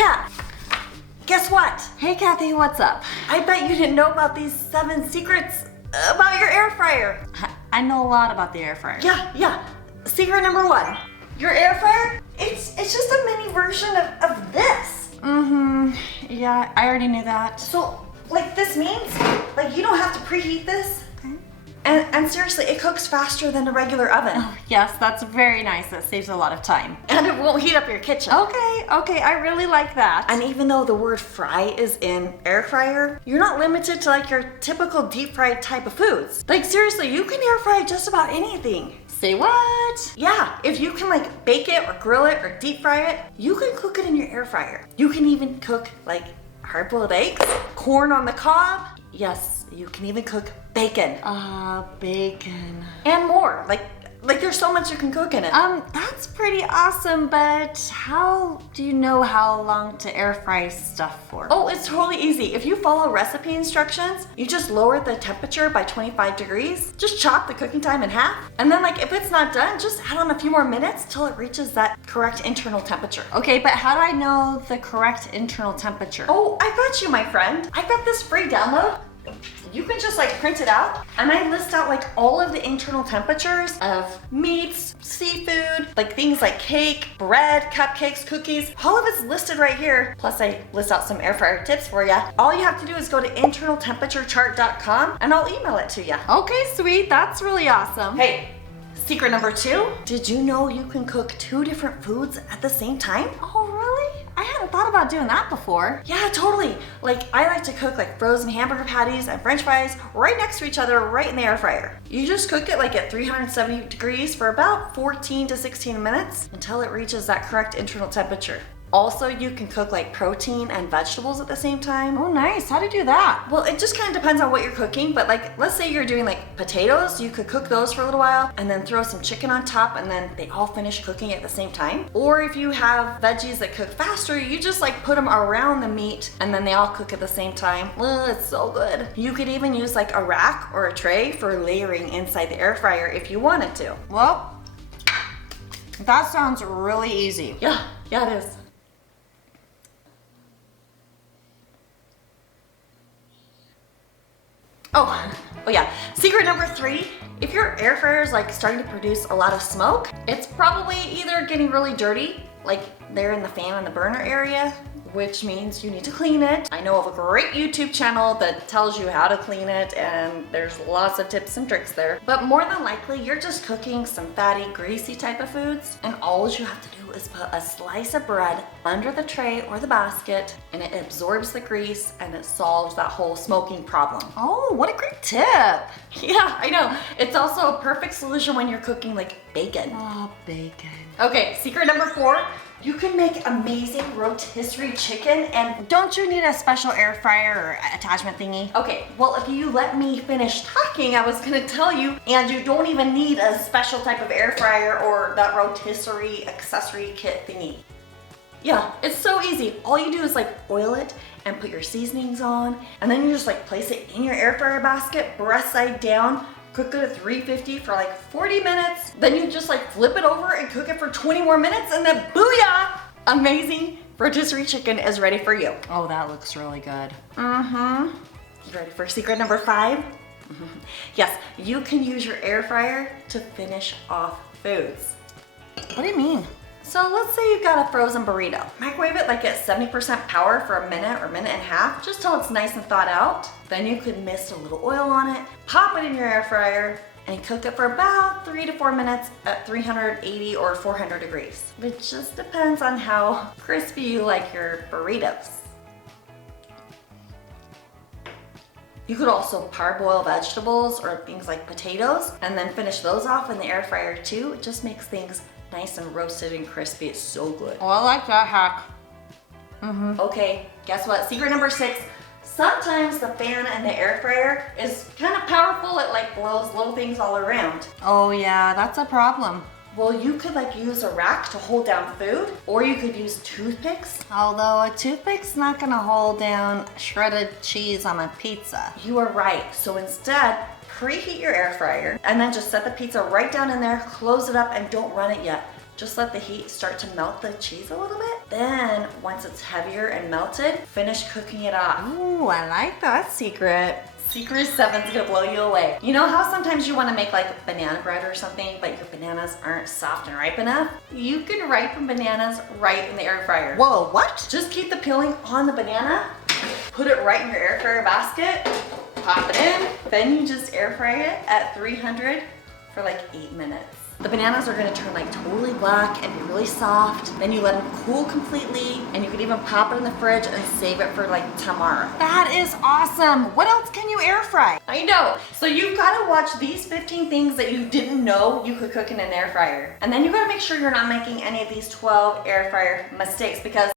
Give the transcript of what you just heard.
Kat, guess what? Hey Kathy, what's up? I bet you didn't know about these 7 secrets about your air fryer. I know a lot about the air fryer. Yeah. Secret number 1. Your air fryer, it's just a mini version of this. Yeah, I already knew that. So, like, this means, like, you don't have to preheat this. Okay. And seriously, it cooks faster than a regular oven. Oh, yes, that's very nice. That saves a lot of time. And it won't heat up your kitchen. Okay, I really like that. And even though the word fry is in air fryer, you're not limited to like your typical deep fried type of foods. Like seriously, you can air fry just about anything. Say what? Yeah, if you can like bake it or grill it or deep fry it, you can cook it in your air fryer. You can even cook like hard-boiled eggs, corn on the cob. Yes, you can even cook bacon. Bacon. And more. Like there's so much you can cook in it. That's pretty awesome, but how do you know how long to air fry stuff for? Oh, it's totally easy. If you follow recipe instructions, you just lower the temperature by 25 degrees. Just chop the cooking time in half. And then like if it's not done, just add on a few more minutes till it reaches that correct internal temperature. Okay, but how do I know the correct internal temperature? Oh, I got you, my friend. I got this free download. You can just like print it out, and I list out like all of the internal temperatures of meats, seafood, like things like cake, bread, cupcakes, cookies. All of it's listed right here. Plus I list out some air fryer tips for you. All you have to do is go to internaltemperaturechartcom and I'll email it to you. Okay, sweet. That's really awesome. Hey, secret number 2. Did you know you can cook 2 different foods at the same time? Oh, really? I hadn't thought about doing that before. Yeah, totally. Like I like to cook like frozen hamburger patties and french fries right next to each other right in the air fryer. You just cook it like at 370 degrees for about 14 to 16 minutes until it reaches that correct internal temperature. Also, you can cook like protein and vegetables at the same time. Oh, nice. How do you do that? Well, it just kind of depends on what you're cooking, but like, let's say you're doing like potatoes, you could cook those for a little while and then throw some chicken on top and then they all finish cooking at the same time. Or if you have veggies that cook faster, you just like put them around the meat and then they all cook at the same time. Oh, it's so good. You could even use like a rack or a tray for layering inside the air fryer if you wanted to. Well, that sounds really easy. Yeah, it is. Oh yeah, secret number 3, if your air fryer is like starting to produce a lot of smoke, it's probably either getting really dirty, like they're in the fan and the burner area, which means you need to clean it. I know of a great YouTube channel that tells you how to clean it and there's lots of tips and tricks there. But more than likely, you're just cooking some fatty, greasy type of foods and all you have to do is put a slice of bread under the tray or the basket and it absorbs the grease and it solves that whole smoking problem. Oh, what a great tip. Yeah, I know. It's also a perfect solution when you're cooking like bacon. Oh, bacon. Okay, secret number 4. You can make amazing rotisserie chicken and Don't you need a special air fryer or attachment thingy? okay, well if you let me finish talking, I was gonna tell you, and you don't even need a special type of air fryer or that rotisserie accessory kit thingy. Yeah, it's so easy. All you do is like oil it and put your seasonings on, and then you just like place it in your air fryer basket, breast side down, cook it at 350 for like 40 minutes. Then you just like flip it over and cook it for 20 more minutes and then booyah! Amazing rotisserie chicken is ready for you. Oh, that looks really good. You ready for secret number 5? Yes, you can use your air fryer to finish off foods. What do you mean? So let's say you've got a frozen burrito. Microwave it like at 70% power for a minute or minute and a half, just till it's nice and thawed out. Then you could mist a little oil on it, pop it in your air fryer, and cook it for about 3 to 4 minutes at 380 or 400 degrees. It just depends on how crispy you like your burritos. You could also parboil vegetables or things like potatoes and then finish those off in the air fryer too. It just makes things nice and roasted and crispy. It's so good. Oh, I like that hack. Okay, guess what? Secret number 6. Sometimes the fan in the air fryer is kind of powerful. It like blows little things all around. Oh yeah, that's a problem. Well, you could like use a rack to hold down food, or you could use toothpicks. Although a toothpick's not gonna hold down shredded cheese on my pizza. You are right. So instead, preheat your air fryer and then just set the pizza right down in there, close it up, and don't run it yet. Just let the heat start to melt the cheese a little bit. Then, once it's heavier and melted, finish cooking it off. Ooh, I like that secret. Secret 7's gonna blow you away. You know how sometimes you wanna make like banana bread or something, but your bananas aren't soft and ripe enough? You can ripen bananas right in the air fryer. Whoa, what? Just keep the peeling on the banana, put it right in your air fryer basket, pop it in, then you just air fry it at 300 for like 8 minutes. The bananas are gonna turn like totally black and be really soft. Then you let them cool completely, and you can even pop it in the fridge and save it for like tomorrow. That is awesome. What else can you air fry? I know. So you've gotta watch these 15 things that you didn't know you could cook in an air fryer. And then you gotta make sure you're not making any of these 12 air fryer mistakes, because